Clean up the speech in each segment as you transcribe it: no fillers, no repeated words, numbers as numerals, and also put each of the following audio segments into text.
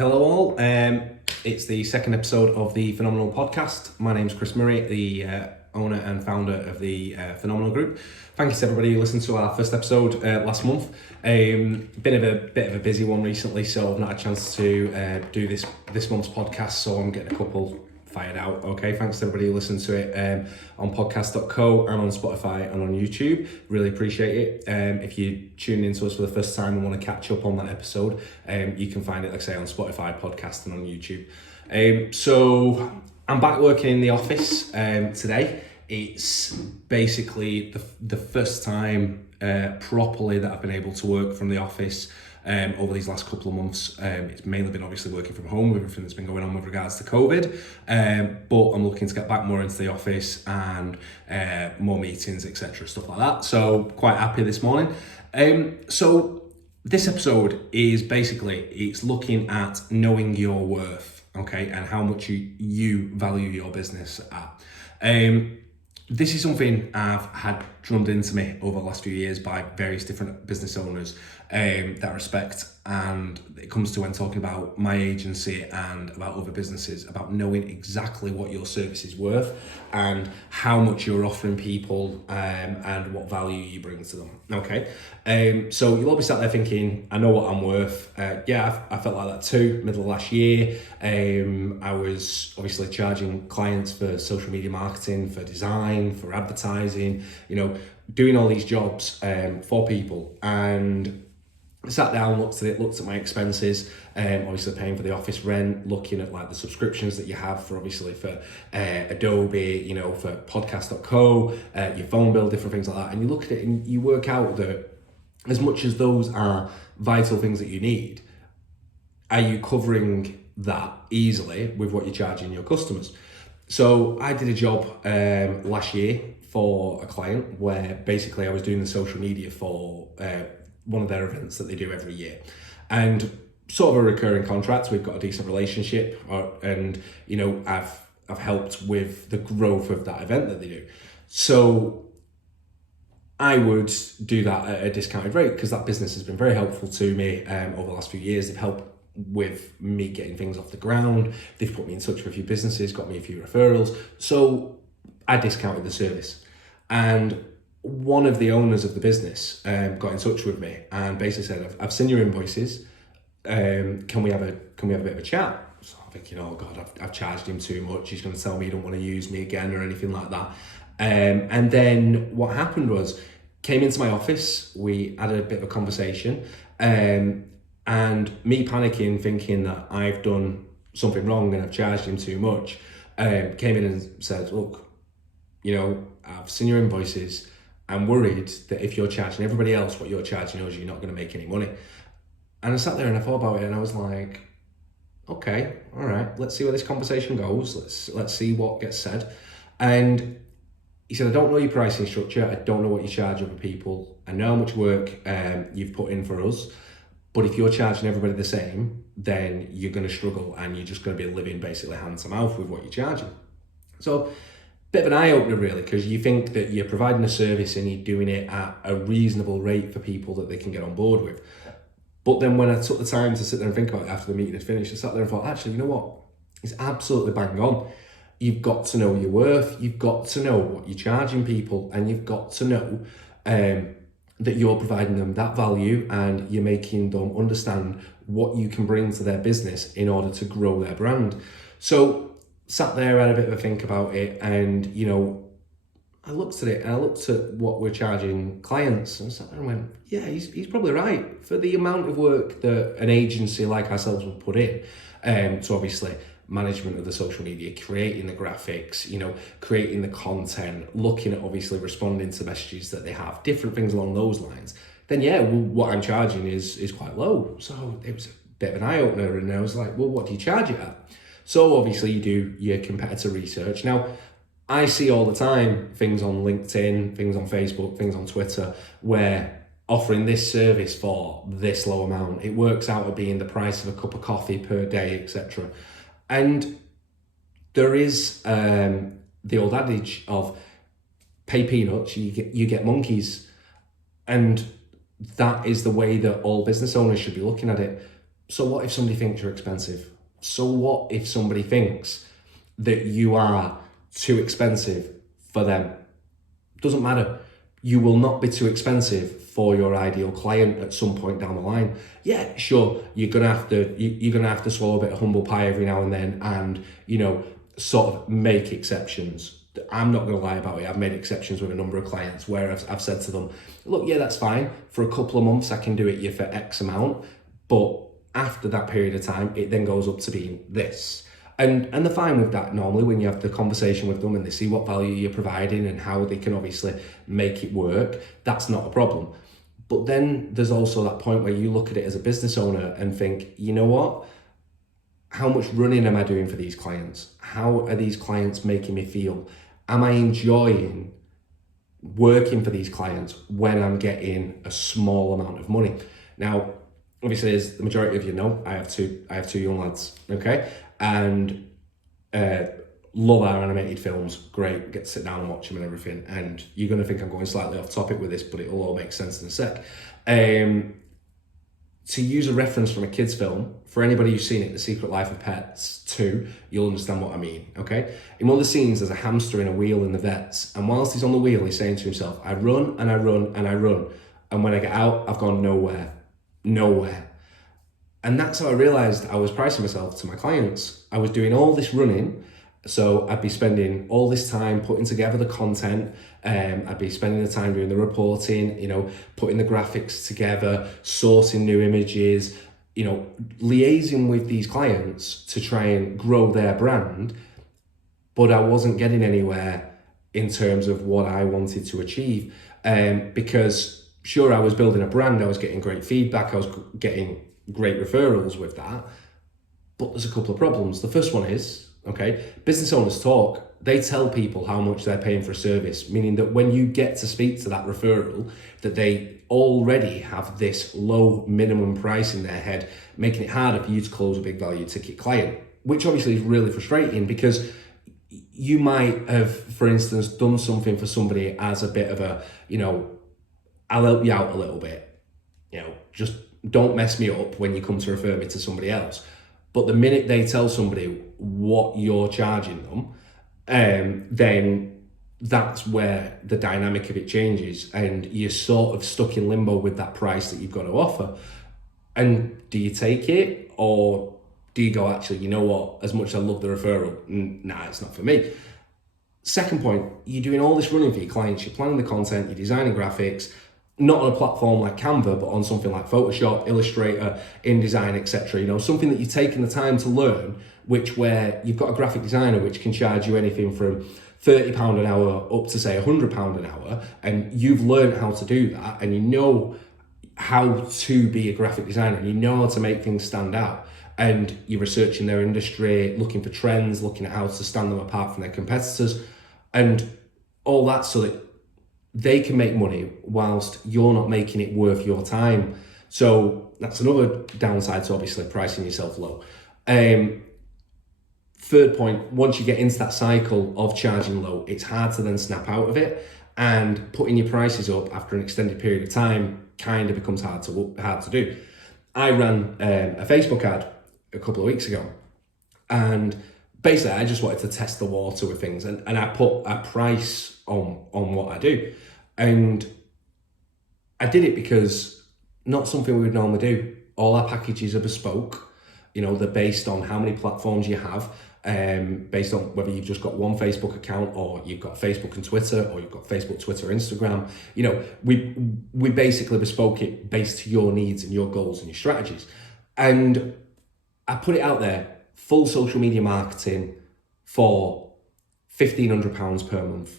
Hello all, it's the second episode of the Phenomenal podcast. My name's Chris Murray, the owner and founder of the Phenomenal Group. Thank you to everybody who listened to our first episode last month. Been a bit of a busy one recently, so I've not had a chance to do this month's podcast, so I'm getting a couple fired out. Okay, thanks to everybody who listened to it on podcast.co and on Spotify and on YouTube. Really appreciate it. If you're tuning into us for the first time and want to catch up on that episode, you can find it, like I say, on Spotify, podcast and on YouTube. So I'm back working in the office today. It's basically the first time properly that I've been able to work from the office over these last couple of months. It's mainly been obviously working from home with everything that's been going on with regards to COVID, but I'm looking to get back more into the office and more meetings, etc., stuff like that. So quite happy this morning. So this episode is basically, it's looking at knowing your worth, okay, and how much you value your business at. This is something I've had drummed into me over the last few years by various different business owners that I respect, and it comes to when talking about my agency and about other businesses, about knowing exactly what your service is worth and how much you're offering people and what value you bring to them. Okay, so you'll all be sat there thinking, I know what I'm worth. Yeah, I felt like that too. Middle of last year, I was obviously charging clients for social media marketing, for design, for advertising, doing all these jobs for people, and I sat down, looked at my expenses, obviously paying for the office rent, looking at like the subscriptions that you have for Adobe, for podcast.co, your phone bill, different things like that. And you look at it and you work out that as much as those are vital things that you need, are you covering that easily with what you're charging your customers? So I did a job last year for a client where basically I was doing the social media for one of their events that they do every year, and sort of a recurring contract. We've got a decent relationship, and I've helped with the growth of that event that they do. So I would do that at a discounted rate because that business has been very helpful to me over the last few years. They've helped with me getting things off the ground. They've put me in touch with a few businesses, got me a few referrals. So I discounted the service, and one of the owners of the business got in touch with me and basically said, I've seen your invoices. Can we have a bit of a chat? So I'm thinking, oh God, I've charged him too much. He's going to tell me he don't want to use me again or anything like that. And then what happened was, came into my office, we had a bit of a conversation, and me panicking, thinking that I've done something wrong and I've charged him too much, came in and said, look, I've seen your invoices. I'm worried that if you're charging everybody else what you're charging us, you're not going to make any money. And I sat there and I thought about it and I was like, okay, all right, let's see where this conversation goes. Let's see what gets said. And he said, I don't know your pricing structure. I don't know what you charge other people. I know how much work you've put in for us. But if you're charging everybody the same, then you're going to struggle and you're just going to be living basically hand to mouth with what you're charging. So bit of an eye-opener really, because you think that you're providing a service and you're doing it at a reasonable rate for people that they can get on board with. But then when I took the time to sit there and think about it after the meeting had finished, I sat there and thought, actually, you know what? It's absolutely bang on. You've got to know your worth, you've got to know what you're charging people, and you've got to know that you're providing them that value and you're making them understand what you can bring to their business in order to grow their brand. So sat there, had a bit of a think about it, and I looked at it and I looked at what we're charging clients and sat there and went, yeah, he's probably right for the amount of work that an agency like ourselves would put in. So obviously management of the social media, creating the graphics, creating the content, looking at obviously responding to messages that they have, different things along those lines. Then yeah, well, what I'm charging is quite low. So it was a bit of an eye opener, and I was like, well, what do you charge it at? So obviously you do your competitor research. Now, I see all the time things on LinkedIn, things on Facebook, things on Twitter, where offering this service for this low amount, it works out at being the price of a cup of coffee per day, etc. And there is the old adage of pay peanuts, you get monkeys. And that is the way that all business owners should be looking at it. So what if somebody thinks you're expensive? So what if somebody thinks that you are too expensive for them? Doesn't matter. You will not be too expensive for your ideal client at some point down the line. Yeah, sure, you're gonna have to swallow a bit of humble pie every now and then, and sort of make exceptions. I'm not gonna lie about it. I've made exceptions with a number of clients where I've said to them, look, yeah, that's fine. For a couple of months, I can do it for X amount, but after that period of time, it then goes up to being this. And they're fine with that normally when you have the conversation with them and they see what value you're providing and how they can obviously make it work. That's not a problem. But then there's also that point where you look at it as a business owner and think, you know what? How much running am I doing for these clients? How are these clients making me feel? Am I enjoying working for these clients when I'm getting a small amount of money? Now, obviously, as the majority of you know, I have two young lads, okay? And love our animated films, great, get to sit down and watch them and everything. And you're gonna think I'm going slightly off topic with this, but it will all make sense in a sec. To use a reference from a kid's film, for anybody who's seen it, The Secret Life of Pets 2, you'll understand what I mean, okay? In one of the scenes, there's a hamster in a wheel in the vets, and whilst he's on the wheel, he's saying to himself, I run and I run and I run, and when I get out, I've gone nowhere. And that's how I realized I was pricing myself to my clients. I was doing all this running, so I'd be spending all this time putting together the content, I'd be spending the time doing the reporting, putting the graphics together, sourcing new images, liaising with these clients to try and grow their brand, but I wasn't getting anywhere in terms of what I wanted to achieve, because sure, I was building a brand, I was getting great feedback, I was getting great referrals with that, but there's a couple of problems. The first one is, business owners talk, they tell people how much they're paying for a service, meaning that when you get to speak to that referral, that they already have this low minimum price in their head, making it harder for you to close a big value ticket client, which obviously is really frustrating because you might have, for instance, done something for somebody as a bit of a, I'll help you out a little bit, just don't mess me up when you come to refer me to somebody else. But the minute they tell somebody what you're charging them, then that's where the dynamic of it changes and you're sort of stuck in limbo with that price that you've got to offer. And do you take it, or do you go, actually, you know what, as much as I love the referral, nah, it's not for me. Second point, you're doing all this running for your clients, you're planning the content, you're designing graphics, not on a platform like Canva, but on something like Photoshop, Illustrator, InDesign, etc. Something that you've taken the time to learn, where you've got a graphic designer which can charge you anything from £30 an hour up to say £100 an hour, and you've learned how to do that, and you know how to be a graphic designer, and you know how to make things stand out, and you're researching their industry, looking for trends, looking at how to stand them apart from their competitors, and all that, so that they can make money whilst you're not making it worth your time. So that's another downside to obviously pricing yourself low. Third point, once you get into that cycle of charging low, it's hard to then snap out of it, and putting your prices up after an extended period of time kind of becomes hard to do. I ran a Facebook ad a couple of weeks ago, and basically I just wanted to test the water with things, and I put a price on what I do, and I did it because not something we would normally do. All our packages are bespoke, they're based on how many platforms you have, based on whether you've just got one Facebook account, or you've got Facebook and Twitter, or you've got Facebook, Twitter, Instagram. We basically bespoke it based to your needs and your goals and your strategies. And I put it out there, full social media marketing for £1,500 per month.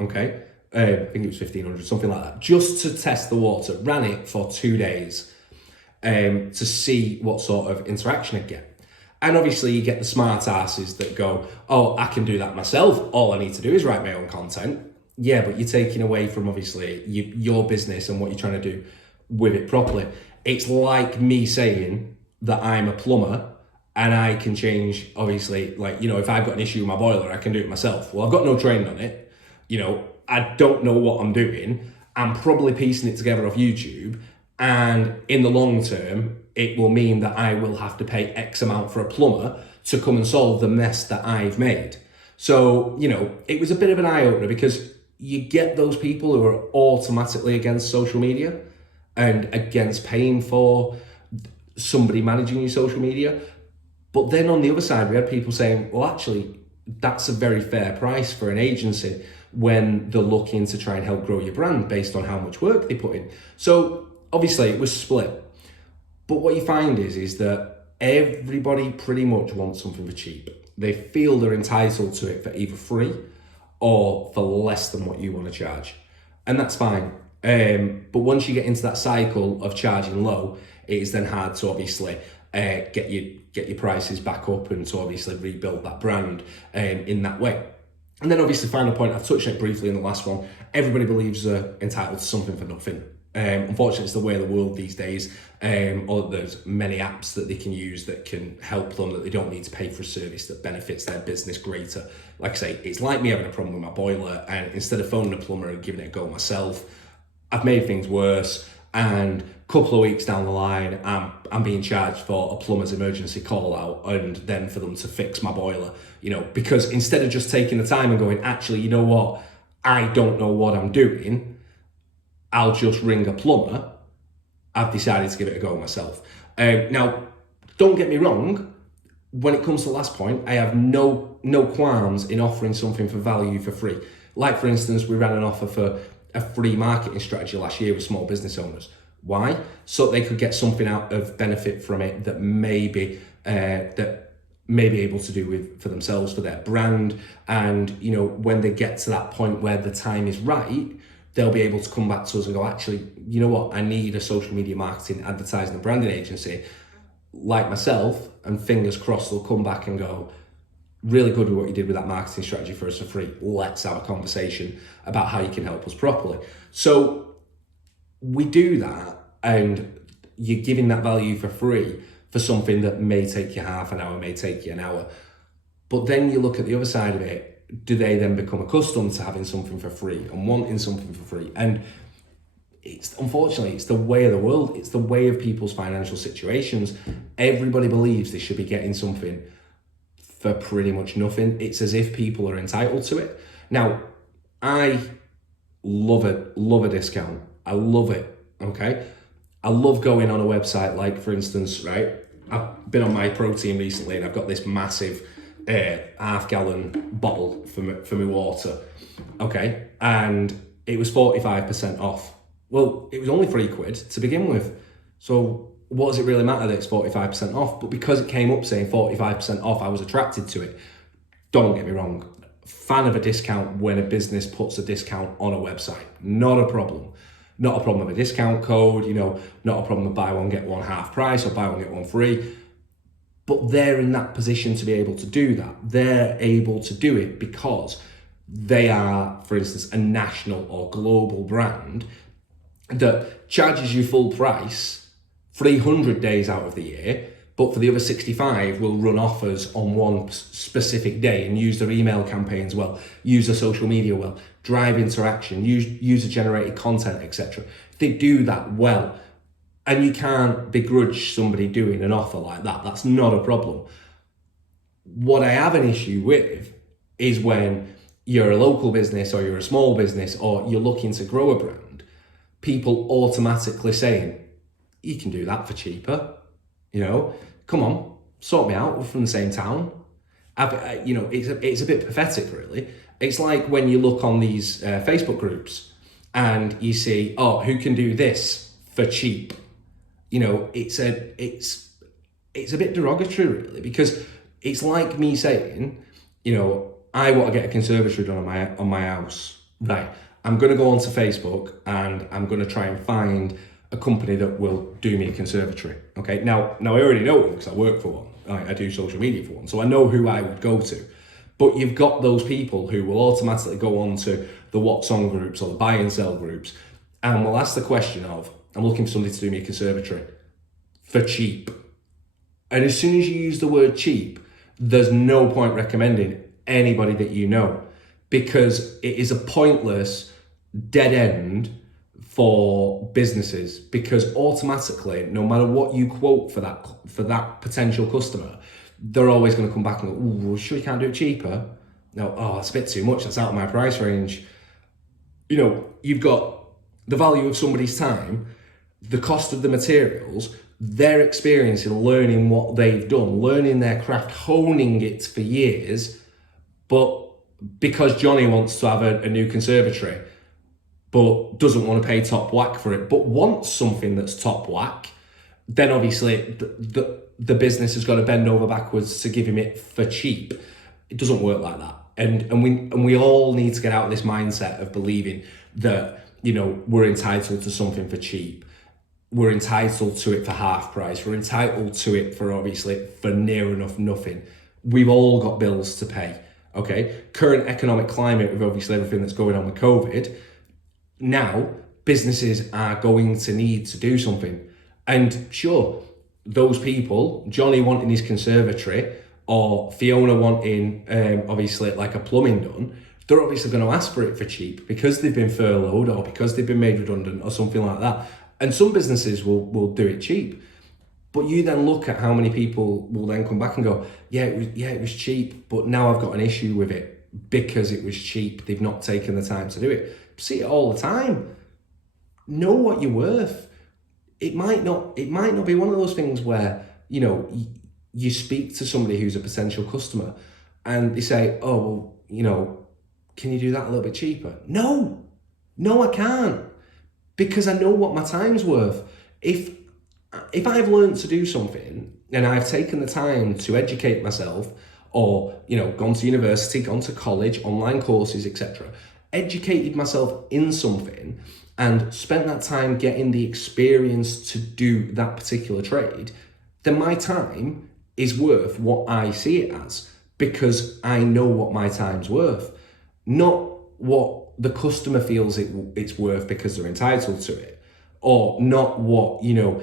Okay, I think it was 1,500, something like that, just to test the water. Ran it for 2 days to see what sort of interaction I'd get. And obviously you get the smart asses that go, oh, I can do that myself. All I need to do is write my own content. Yeah, but you're taking away from obviously your business and what you're trying to do with it properly. It's like me saying that I'm a plumber and I can change, obviously, if I've got an issue with my boiler, I can do it myself. Well, I've got no training on it. I don't know what I'm doing. I'm probably piecing it together off YouTube. And in the long term, it will mean that I will have to pay X amount for a plumber to come and solve the mess that I've made. So, you know, it was a bit of an eye-opener, because you get those people who are automatically against social media and against paying for somebody managing your social media. But then on the other side, we had people saying, well, actually, that's a very fair price for an agency when they're looking to try and help grow your brand based on how much work they put in. So obviously it was split. But what you find is that everybody pretty much wants something for cheap. They feel they're entitled to it for either free or for less than what you want to charge. And that's fine. But once you get into that cycle of charging low, it is then hard to obviously get your prices back up and to obviously rebuild that brand in that way. And then obviously, final point, I've touched on it briefly in the last one, everybody believes they're entitled to something for nothing. Unfortunately, it's the way of the world these days. Or there's many apps that they can use that can help them, that they don't need to pay for a service that benefits their business greater. Like I say, it's like me having a problem with my boiler, and instead of phoning a plumber and giving it a go myself, I've made things worse. And a couple of weeks down the line, I'm being charged for a plumber's emergency call out, and then for them to fix my boiler, you know, because instead of just taking the time and going, actually, you know what, I don't know what I'm doing, I'll just ring a plumber, I've decided to give it a go myself. Now, don't get me wrong, when it comes to the last point, I have no qualms in offering something for value for free. Like, for instance, we ran an offer for a free marketing strategy last year with small business owners. Why? So they could get something out of benefit from it that maybe able to do for themselves, for their brand. And, you know, when they get to that point where the time is right, they'll be able to come back to us and go, actually, you know what, I need a social media marketing, advertising and branding agency like myself, and fingers crossed they'll come back and go, really good with what you did with that marketing strategy for us for free. Let's have a conversation about how you can help us properly. So we do that, and you're giving that value for free for something that may take you half an hour, may take you an hour. But then you look at the other side of it, do they then become accustomed to having something for free and wanting something for free? And unfortunately, it's the way of the world. It's the way of people's financial situations. Everybody believes they should be getting something for pretty much nothing. It's as if people are entitled to it. Now, I love a discount. I love it, okay? I love going on a website like, for instance, right, I've been on My Protein recently, and I've got this massive half-gallon bottle for my water, okay? And it was 45% off. Well, it was only £3 to begin with. So what does it really matter that it's 45% off? But because it came up saying 45% off, I was attracted to it. Don't get me wrong, fan of a discount when a business puts a discount on a website. Not a problem. Not a problem with a discount code, you know, not a problem with buy one, get one half price or buy one, get one free. But they're in that position to be able to do that. They're able to do it because they are, for instance, a national or global brand that charges you full price 300 days out of the year, but for the other 65 will run offers on one specific day and use their email campaigns well, use their social media well, drive interaction, use user-generated content, etc. They do that well. And you can't begrudge somebody doing an offer like that. That's not a problem. What I have an issue with is when you're a local business or you're a small business or you're looking to grow a brand, people automatically saying, you can do that for cheaper. You know, come on, sort me out, we're from the same town. You know, it's a bit pathetic, really. It's like when you look on these Facebook groups and you see, oh, who can do this for cheap? You know, it's a bit derogatory, really, because it's like me saying, you know, I want to get a conservatory done on my house. Right, I'm going to go onto Facebook and I'm going to try and find a company that will do me a conservatory. Okay, now I already know one because I work for one. I do social media for one, so I know who I would go to. But you've got those people who will automatically go on to the what's on groups or the buy and sell groups, and will ask the question of, I'm looking for somebody to do me a conservatory for cheap. And as soon as you use the word cheap, there's no point recommending anybody that you know, because it is a pointless dead end for businesses, because automatically, no matter what you quote for that potential customer, they're always going to come back and go, "Ooh, well, sure you can't do it cheaper?" No, oh, that's a bit too much. That's out of my price range. You know, you've got the value of somebody's time, the cost of the materials, their experience in learning what they've done, learning their craft, honing it for years, but because Johnny wants to have a new conservatory, but doesn't want to pay top whack for it, but wants something that's top whack, then obviously the business has got to bend over backwards to give him it for cheap. It doesn't work like that. And we all need to get out of this mindset of believing that, you know, we're entitled to something for cheap. We're entitled to it for half price. We're entitled to it for, obviously, for near enough nothing. We've all got bills to pay, okay? Current economic climate with obviously everything that's going on with COVID, now businesses are going to need to do something. And sure, those people, Johnny wanting his conservatory or Fiona wanting, obviously, like a plumbing done, they're obviously going to ask for it for cheap because they've been furloughed or because they've been made redundant or something like that. And some businesses will do it cheap. But you then look at how many people will then come back and go, it was cheap, but now I've got an issue with it because it was cheap. They've not taken the time to do it. See it all the time. Know what you're worth. It might not be one of those things where, you know, you speak to somebody who's a potential customer and they say, "Oh, well, you know, can you do that a little bit cheaper?" No, I can't, because I know what my time's worth. If I've learned to do something and I've taken the time to educate myself, or, you know, gone to university, gone to college, online courses, etc., educated myself in something and spent that time getting the experience to do that particular trade, then my time is worth what I see it as, because I know what my time's worth, not what the customer feels it's worth because they're entitled to it, or not what, you know,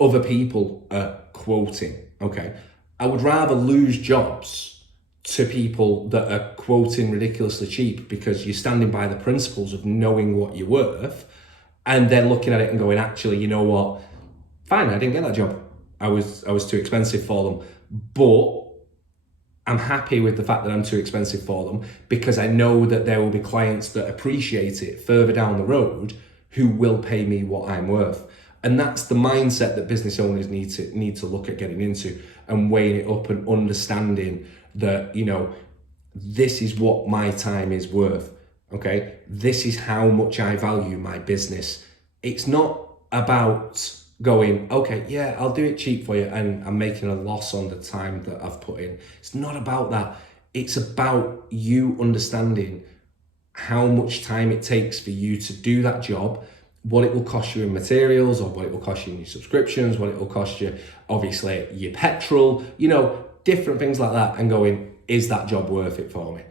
other people are quoting, okay? I would rather lose jobs to people that are quoting ridiculously cheap because you're standing by the principles of knowing what you're worth, and then looking at it and going, actually, you know what? Fine, I didn't get that job. I was too expensive for them, but I'm happy with the fact that I'm too expensive for them because I know that there will be clients that appreciate it further down the road who will pay me what I'm worth. And that's the mindset that business owners need to look at getting into, and weighing it up and understanding that, you know, this is what my time is worth, okay? This is how much I value my business. It's not about going, okay, yeah, I'll do it cheap for you and I'm making a loss on the time that I've put in. It's not about that. It's about you understanding how much time it takes for you to do that job, what it will cost you in materials, or what it will cost you in your subscriptions, what it will cost you, obviously, your petrol, you know, different things like that, and going, is that job worth it for me?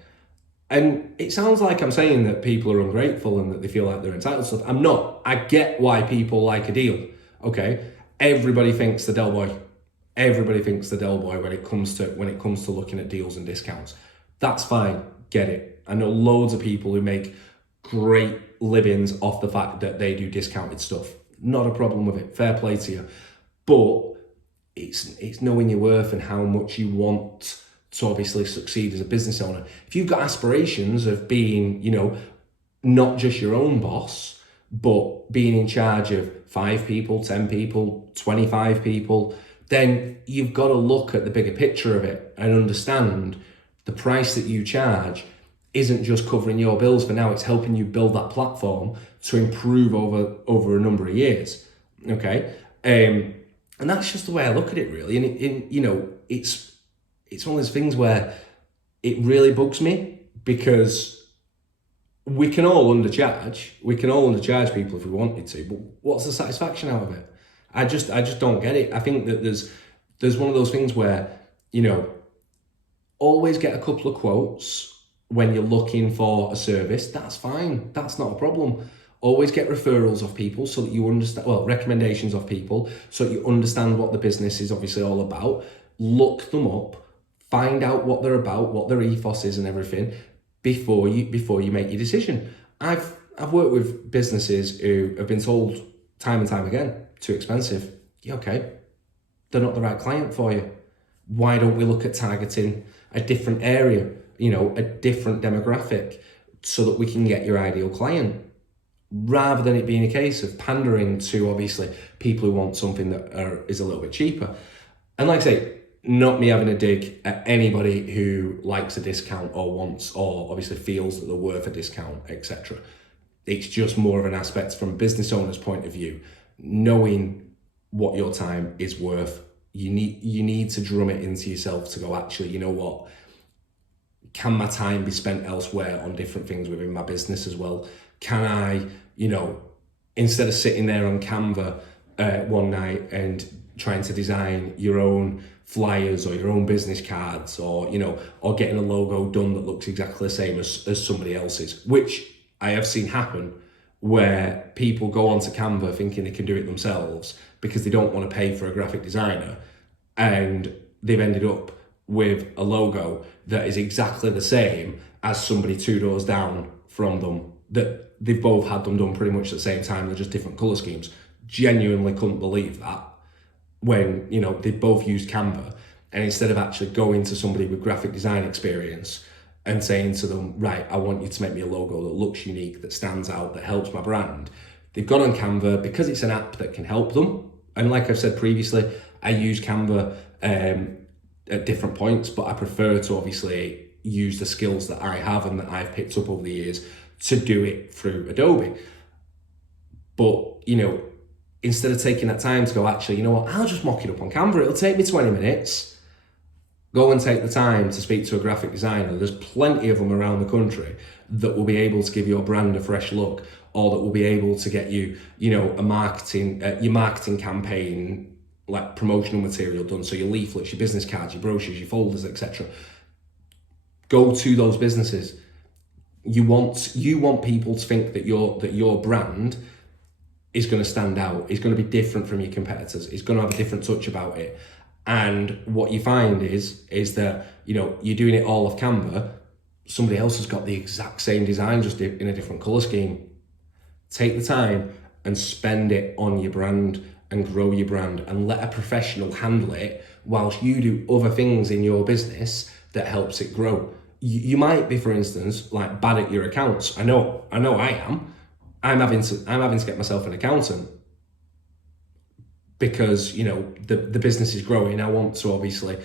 And it sounds like I'm saying that people are ungrateful and that they feel like they're entitled to stuff. I'm not. I get why people like a deal. Okay, everybody thinks the Del Boy. Everybody thinks the Del Boy when it comes to looking at deals and discounts. That's fine. Get it. I know loads of people who make great livings off the fact that they do discounted stuff. Not a problem with it. Fair play to you. But it's knowing your worth and how much you want to obviously succeed as a business owner. If you've got aspirations of being, you know, not just your own boss, but being in charge of 5 people, 10 people, 25 people, then you've got to look at the bigger picture of it and understand the price that you charge isn't just covering your bills for now, it's helping you build that platform to improve over a number of years, okay? And that's just the way I look at it, really. And you know, it's one of those things where it really bugs me, because we can all undercharge people if we wanted to, but what's the satisfaction out of it? I just don't get it. I think that there's one of those things where, you know, always get a couple of quotes when you're looking for a service. That's fine. That's not a problem. Always get referrals of people so that you understand, well, recommendations of people so that you understand what the business is obviously all about. Look them up, find out what they're about, what their ethos is and everything before you make your decision. I've I've worked with businesses who have been told time and time again, too expensive. Yeah, okay, they're not the right client for you. Why don't we look at targeting a different area, a different demographic, so that we can get your ideal client, rather than it being a case of pandering to obviously people who want something that is a little bit cheaper. And like I say, not me having a dig at anybody who likes a discount or wants, or obviously feels that they're worth a discount, etc. It's just more of an aspect from a business owner's point of view, knowing what your time is worth. You need to drum it into yourself to go, actually, you know what? Can my time be spent elsewhere on different things within my business as well? Can I, instead of sitting there on Canva one night and trying to design your own flyers or your own business cards, or getting a logo done that looks exactly the same as somebody else's, which I have seen happen, where people go onto Canva thinking they can do it themselves because they don't want to pay for a graphic designer, and they've ended up with a logo that is exactly the same as somebody 2 doors down from them, that they've both had them done pretty much at the same time. They're just different colour schemes. Genuinely couldn't believe that, when they both used Canva, and instead of actually going to somebody with graphic design experience and saying to them, right, I want you to make me a logo that looks unique, that stands out, that helps my brand, they've gone on Canva because it's an app that can help them. And like I've said previously, I use Canva at different points, but I prefer to obviously use the skills that I have and that I've picked up over the years to do it through Adobe. But instead of taking that time to go, actually, you know what, I'll just mock it up on Canva, it'll take me 20 minutes. Go and take the time to speak to a graphic designer. There's plenty of them around the country that will be able to give your brand a fresh look, or that will be able to get you, your marketing campaign, like promotional material done. So your leaflets, your business cards, your brochures, your folders, etc. Go to those businesses. You want people to think that your brand is going to stand out, is going to be different from your competitors, is going to have a different touch about it. And what you find is that, you're doing it all off Canva, somebody else has got the exact same design, just in a different colour scheme. Take the time and spend it on your brand and grow your brand, and let a professional handle it whilst you do other things in your business that helps it grow. You might be, for instance, like bad at your accounts. I know I am. I'm having to get myself an accountant, because the business is growing. I want to obviously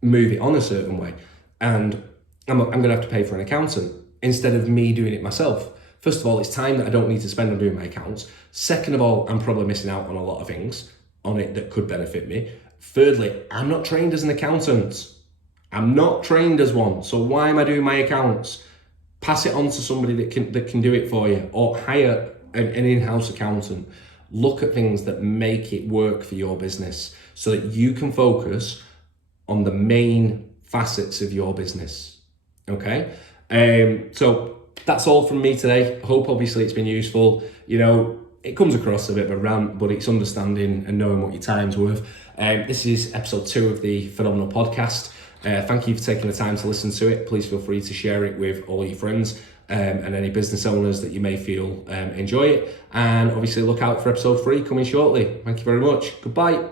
move it on a certain way, and I'm going to have to pay for an accountant instead of me doing it myself. First of all, it's time that I don't need to spend on doing my accounts. Second of all, I'm probably missing out on a lot of things on it that could benefit me. Thirdly, I'm not trained as an accountant. I'm not trained as one. So why am I doing my accounts? Pass it on to somebody that can do it for you, or hire an in-house accountant. Look at things that make it work for your business so that you can focus on the main facets of your business. Okay? So that's all from me today. I hope obviously it's been useful. It comes across a bit of a rant, but it's understanding and knowing what your time's worth. This is episode 2 of the Phenomenal Podcast. Thank you for taking the time to listen to it. Please feel free to share it with all your friends and any business owners that you may feel enjoy it. And obviously look out for episode 3 coming shortly. Thank you very much. Goodbye.